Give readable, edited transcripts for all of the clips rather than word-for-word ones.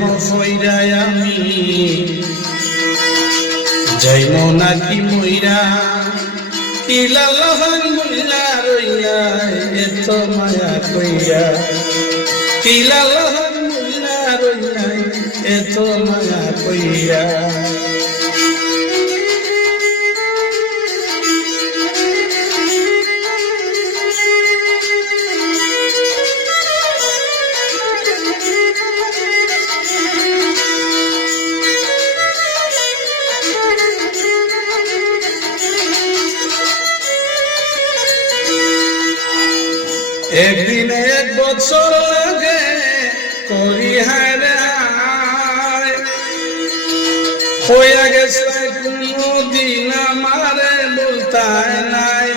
মফইরায় আমি যাইব নাকি মইরা কি লালহান বুইলা রইলা এত মায়া কইরা কি লালহান বুইলা রইলা এত মায়া কইরা একদিন এক বছর লাগে করি হায় হইয়া গেছে কোনদিন আমারে বলতায় নাই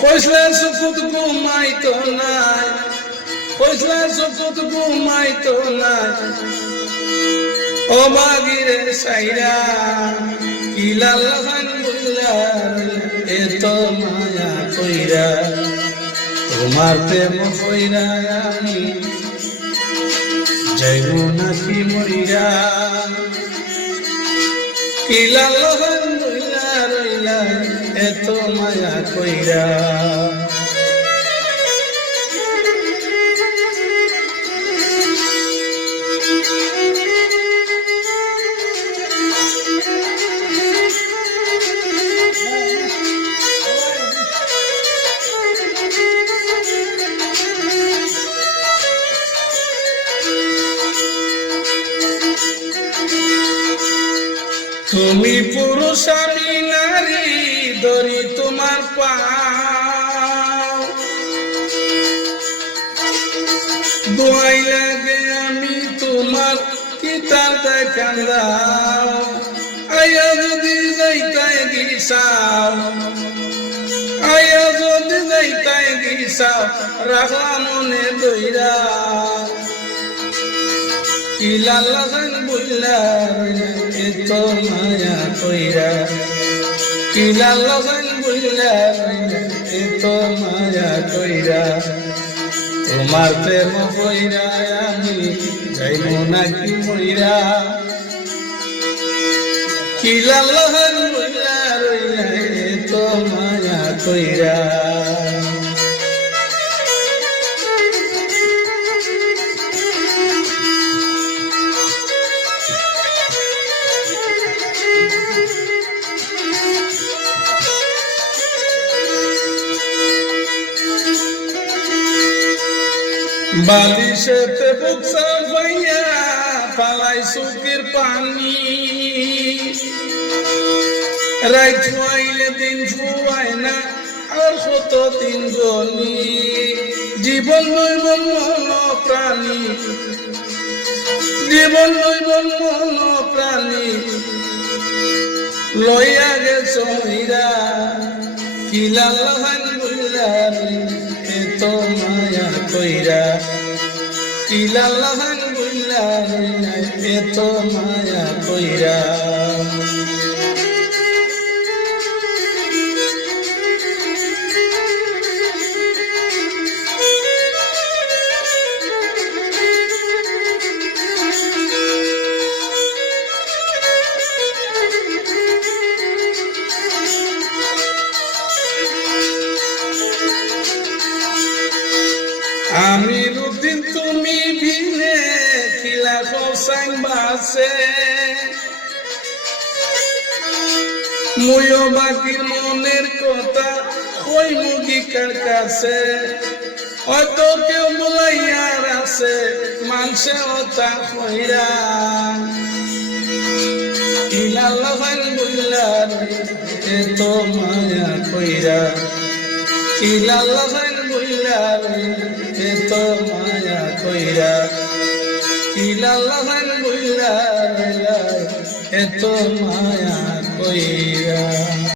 কইসলে সুকুত ঘুমাইতো নাই কইসলে সুকুত ঘুমাইতো নাই ও বাগিরে সাইরা কি লালহান বুইলা এত মায়া কইরা তোমার প্রেম কইরা আমি যাইব নাকি মইরা কি লালহান বুইলা রইলা এত মায়া কইরা তুমি পুরুষ আমি নারী ধরি তোমার পাও দোয়াই লাগে আমি তোমার কিতাব দেখান দাও আয়া যদি যাইতাই গিসাও আয়া যদি যাইতাই গিসাও রাখলাম মনে দইরা কি লালহান বুইলা এত মায়া কইরা কি লালহান বুইলা এত মায়া কইরা তোমার প্রেম কইরা আমি যাইব নাকি মইরা কি লালহান বুইলা রইলা এত মায়া কইরা বালিশেতে বুক সাফাইয়া পালাই সুখের পানি রাত হইলে দিন ফুয়ায় না আর কত দিন গনি জীবন লইব মন প্রাণী জীবন লইব মন প্রাণী লইয়া গেছ হইরা কি লালহান বুইলা এত মায়া কইরা কি লালহান বুইলা এত মায়া কইরা আমি রুদিন তুমি বিনে খিলা কোসাইন বাসে মুয়ো বাকির মনের কথা কই মুগি কার কাছে হয়তো কেউ বলাইয়ার আছে মানসে ওটা কইরা কি লালহান বুইলা এত মায়া কইরা কি লালহান বুইলা এত মায়া কইরা কি লালহান বুইলা এত মায়া কইরা।